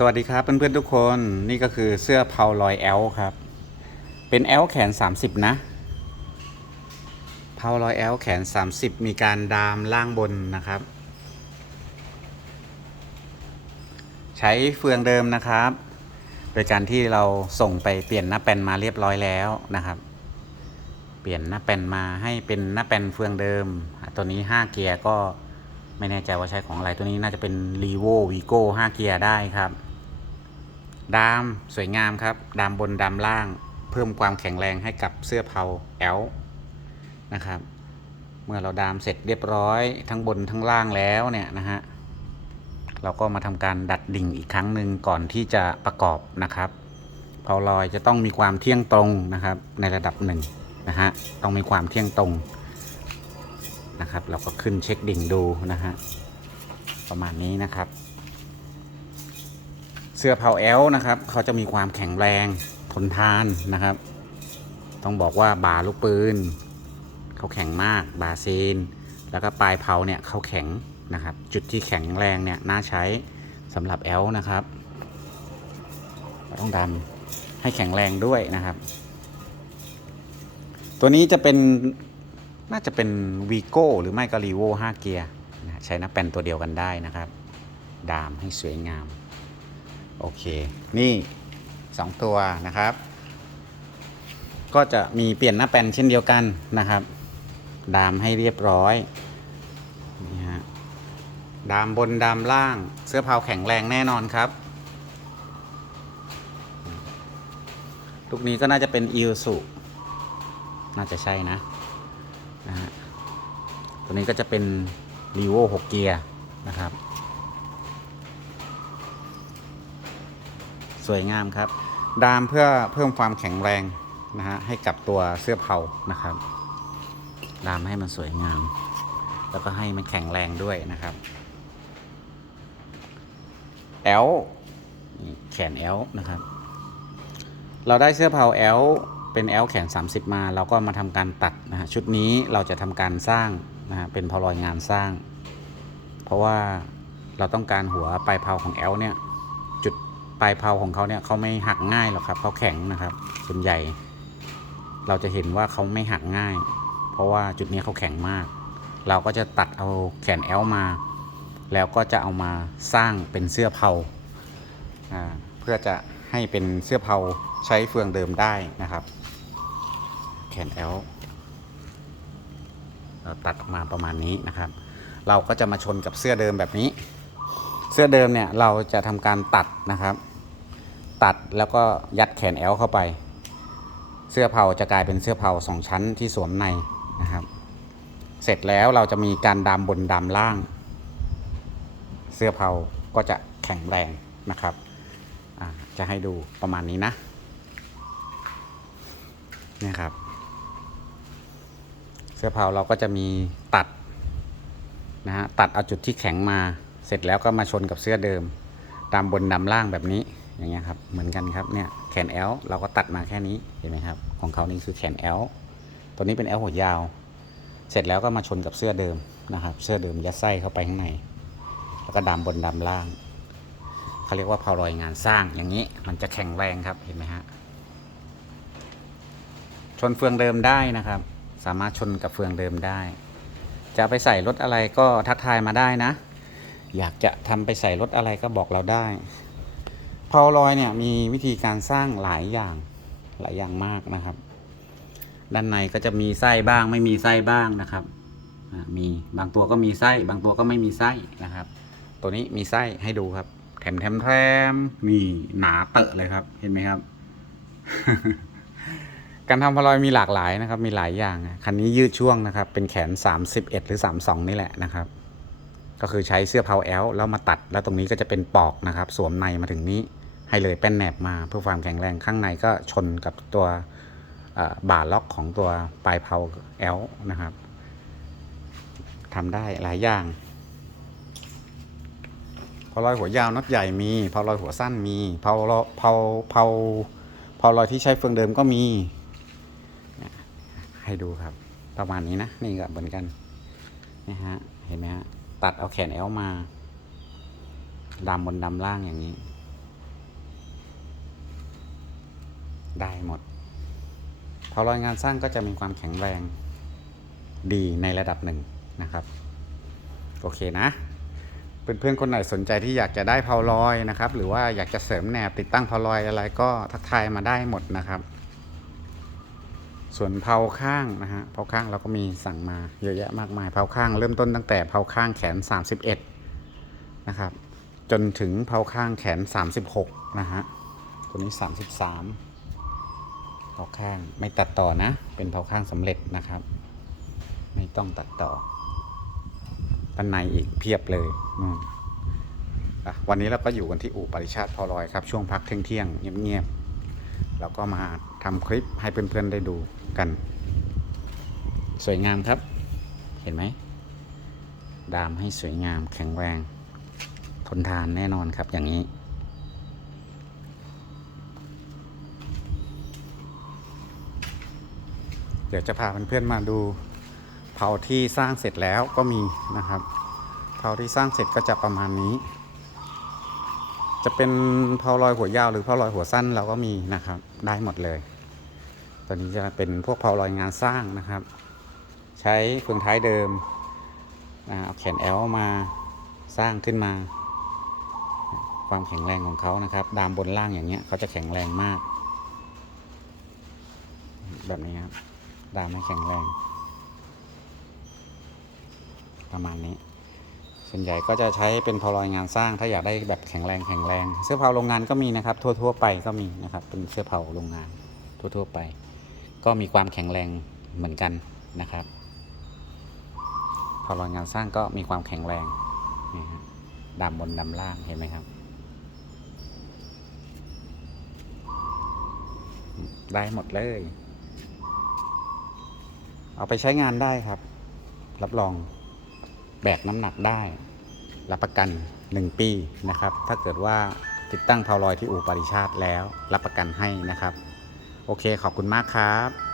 สวัสดีครับเพื่อนๆทุกคนนี่ก็คือเสื้อเพาลอยแอลครับ เป็นแอลแขน 30 นะ เพาลอยแอลแขน 30 มีการดามล่างบนนะครับ ใช้เฟืองเดิมนะครับ โดยการที่เราส่งไปเปลี่ยนหน้าแปนมาเรียบร้อยแล้วนะครับ เปลี่ยนหน้าแปนมาให้เป็นหน้าแปนเฟืองเดิม ตัวนี้ 5 เกียร์ก็ไม่แน่ใจว่าใช้ของอะไรตัวนี้น่าจะเป็น r e v o Vigo 5เกียร์ได้ครับ ดามสวยงามครับ ดามบนดามล่าง เพิ่มความแข็งแรงให้กับเสื้อเผาแอลนะครับ เมื่อเราดามเสร็จเรียบร้อยทั้งบนทั้งล่างแล้วเนี่ยนะฮะเราก็มาทำการดัดดิ่งอีกครั้งหนึ่งก่อนที่จะประกอบนะครับเผาลอยจะต้องมีความเที่ยงตรงนะครับ ในระดับหนึ่งนะฮะต้องมีความเที่ยงตรงนะครับ เราก็ขึ้นเช็คดิ่งดูนะฮะประมาณนี้นะครับ เสื้อเผาแอลนะครับเขาจะมีความแข็งแรงทนทานนะครับ ต้องบอกว่าบาลูกปืนเขาแข็งมากบาซีน แล้วก็ปลายเผาเนี่ยเขาแข็งนะครับ จุดที่แข็งแรงเนี่ยน่าใช้สำหรับแอลนะครับ ต้องดันให้แข็งแรงด้วยนะครับ ตัวนี้จะเป็นน่าจะเป็นวีโก้หรือไม่ก็รีโว5เกียร์ใช้นับเป็นตัวเดียวกันได้นะครับ ดามให้สวยงาม โอเค นี่ 2 ตัวนะครับ ก็จะมีเปลี่ยนหน้าแปนเช่นเดียวกันนะครับ ดามให้เรียบร้อยนี่ฮะดามบนดามล่างเสื้อเผาแข็งแรงแน่นอนครับลูกนี้ก็น่าจะเป็นอิลสุน่าจะใช่นะนะฮะตัวนี้ก็จะเป็นรีโว6เกียร์นะครับ สวยงามครับ ดามเพื่อเพิ่มความแข็งแรงนะฮะให้กับตัวเสื้อเผานะครับ ดามให้มันสวยงาม แล้วก็ให้มันแข็งแรงด้วยนะครับแอลแขนแอลนะครับ เราได้เสื้อเผาแอลเป็นแอลแขน 30 มาเราก็มาทำการตัดนะฮะชุดนี้เราจะทำการสร้างนะฮะเป็นพลอยงานสร้าง เพราะว่าเราต้องการหัวปลายเผาของแอลเนี่ย ปลายเผาของเขาเนี่ยเขาไม่หักง่ายหรอกครับเขาแข็งนะครับ ส่วนใหญ่ เราจะเห็นว่าเขาไม่หักง่าย เพราะว่าจุดนี้เขาแข็งมาก เราก็จะตัดเอาแขนแอลมา แล้วก็จะเอามาสร้างเป็นเสื้อเผาเพื่อจะให้เป็นเสื้อเผาใช้เฟืองเดิมได้นะครับ แขนแอลเราตัดมาประมาณนี้นะครับ เราก็จะมาชนกับเสื้อเดิมแบบนี้ สื้อเดิมเนี่ยเราจะทำการตัดนะครับ ตัดแล้วก็ยัดแขนแอลเข้าไป เสื้อเผาจะกลายเป็นเสื้อเผาสองชั้นที่สวมในนะครับ เสร็จแล้วเราจะมีการดามบนดามล่าง เสื้อเผาก็จะแข็งแรงนะครับจะให้ดูประมาณนี้นะนี่ครับ เสื้อเผาเราก็จะมีตัดนะฮะตัดเอาจุดที่แข็งมา เสร็จแล้วก็มาชนกับเสื้อเดิม ตามบนดำล่างแบบนี้อย่างเงี้ยครับเหมือนกันครับเนี่ยแขน L เราก็ตัดมาแค่นี้เห็นไหมครับของเขานี่คือแขน L ตัวนี้เป็น L หัวยาว เสร็จแล้วก็มาชนกับเสื้อเดิมนะครับ เสื้อเดิมยัดไส้เข้าไปข้างใน แล้วก็ดำบนดำล่างเขาเรียกว่าเผารอยงานสร้างอย่างนี้มันจะแข็งแรงครับเห็นไหมฮะชนเฟืองเดิมได้นะครับ สามารถชนกับเฟืองเดิมได้ จะไปใส่รถอะไรก็ทักทายมาได้นะ อยากจะทำไปใส่รถอะไรก็บอกเราได้พาลอยเนี่ยมีวิธีการสร้างหลายอย่างหลายอย่างมากนะครับ ด้านในก็จะมีไส้บ้าง ไม่มีไส้บ้างนะครับมีบางตัวก็มีไส้ บางตัวก็ไม่มีไส้นะครับ ตัวนี้มีไส้ให้ดูครับ แถมแถมแถมนี่หนาเตอะเลยครับ เห็นไหมครับ การทำพลอยมีหลากหลายนะครับ มีหลายอย่างคันนี้ยืดช่วงนะครับ เป็นแขน 31 หรือ 32 นี่แหละนะครับ ก็คือใช้เสื้อเพาแอลแล้วมาตัด แล้วตรงนี้ก็จะเป็นปอกนะครับ สวมในมาถึงนี้ให้เลยแป้นแหนบมาเพื่อความแข็งแรงข้างในก็ชนกับตัวบ่าล็อกของตัวปลายเพาแอลนะครับทำได้หลายอย่างเพาลอยหัวยาวน็อตใหญ่มีเพาลอยหัวสั้นมีเพาลอยเพาเพาเพาลอยที่ใช้เฟืองเดิมก็มี ให้ดูครับ ประมาณนี้นะ นี่ก็เหมือนกันนะฮะเห็นไหมฮะ ตัดเอาแขนแอลมาดำบนดำล่างอย่างนี้ ได้หมดเผารอยงานสร้างก็จะมีความแข็งแรงดีในระดับหนึ่งนะครับ โอเคนะ เพื่อนๆคนไหนสนใจที่อยากจะได้เผารอยนะครับ หรือว่าอยากจะเสริมแหนบติดตั้งเผารอยอะไรก็ทักทายมาได้หมดนะครับ ส่วนเผาข้างนะฮะเผาข้างเราก็มีสั่งมาเยอะแยะมากมายเผาข้างเริ่มต้นตั้งแต่เผาข้างแขน 31 นะครับ จนถึงเผาข้างแขน 36 นะฮะตัวนี้ 33เผาข้างไม่ตัดต่อนะ เป็นเผาข้างสำเร็จนะครับ ไม่ต้องตัดต่อด้านในอีกเพียบเลยวันนี้เราก็อยู่กันที่อู่ปริชาติพอลอยครับ ช่วงพักเที่ยงเงียบๆ เราก็มาทำคลิปให้เพื่อนๆได้ดูกัน สวยงามครับ เห็นไหม ดามให้สวยงามแข็งแรง ทนทานแน่นอนครับอย่างนี้ เดี๋ยวจะพาเพื่อนๆมาดูเผาที่สร้างเสร็จแล้วก็มีนะครับเผาที่สร้างเสร็จก็จะประมาณนี้ จะเป็นเผาลอยหัวยาวหรือเผาลอยหัวสั้นเราก็มีนะครับ ได้หมดเลย ตัวนี้จะเป็นพวกเผาลอยงานสร้างนะครับ ใช้เฟืองท้ายเดิมเอาแขนแอลมาสร้างขึ้นมา ความแข็งแรงของเขานะครับ ดามบนล่างอย่างเงี้ยเขาจะแข็งแรงมาก แบบนี้ครับ ดามให้แข็งแรง ประมาณนี้ ส่วนใหญ่ก็จะใช้เป็นพอลอยงานสร้าง ถ้าอยากได้แบบแข็งแรงแข็งแรง เสื้อเผาโรงงานก็มีนะครับ ทั่ว ๆ ไปก็มีนะครับ เป็นเสื้อเผาโรงงาน ทั่ว ๆ ไป ก็มีความแข็งแรงเหมือนกันนะครับพอลอยงานสร้างก็มีความแข็งแรงนี่ฮะดำบนดำล่างเห็นไหมครับ ได้หมดเลย เอาไปใช้งานได้ครับ รับรอง แบกน้ำหนักได้ รับประกัน 1 ปีนะครับ ถ้าเกิดว่าติดตั้งเพาลอยที่อู่ปริชาติแล้ว รับประกันให้นะครับ โอเคขอบคุณมากครับ